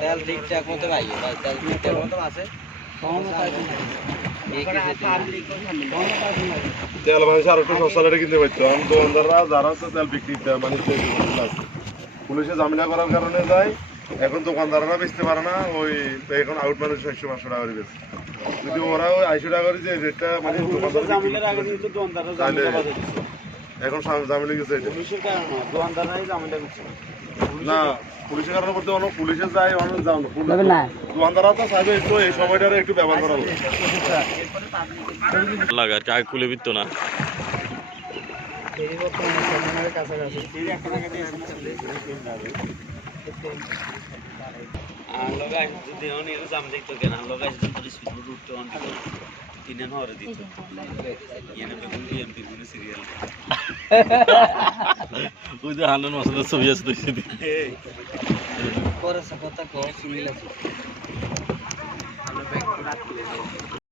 তেল ঠিকঠাক মতো ভাই তেল ঠিকঠাক মতো আছে তেল মানুষ আর একটু সস্তা রেটে কিনতে পারতো আমি দোকানদাররা যারা তো তেল বিক্রি মানে পুলিশে ঝামেলা করার কারণে যায় এখন দোকানদাররা বেচতে পারে না ওই এখন আউট মানুষ 600-500 টাকা করে বেচে যদি ওরা ওই 250 টাকা করে যে রেটটা মানে এখন জামিনে গেছে না পুলিশের কারণে বলতে অনেক পুলিশে যায় অনেক যাও না দোকানদাররা তো চাইবে একটু এই সময়টারে একটু ব্যবহার করা লাগা আর কি আগে খুলে বিত্ত না ওই যে হান্নান মাসুদের ছবি আছে তো সেদিন কথা কো সুনীল আছে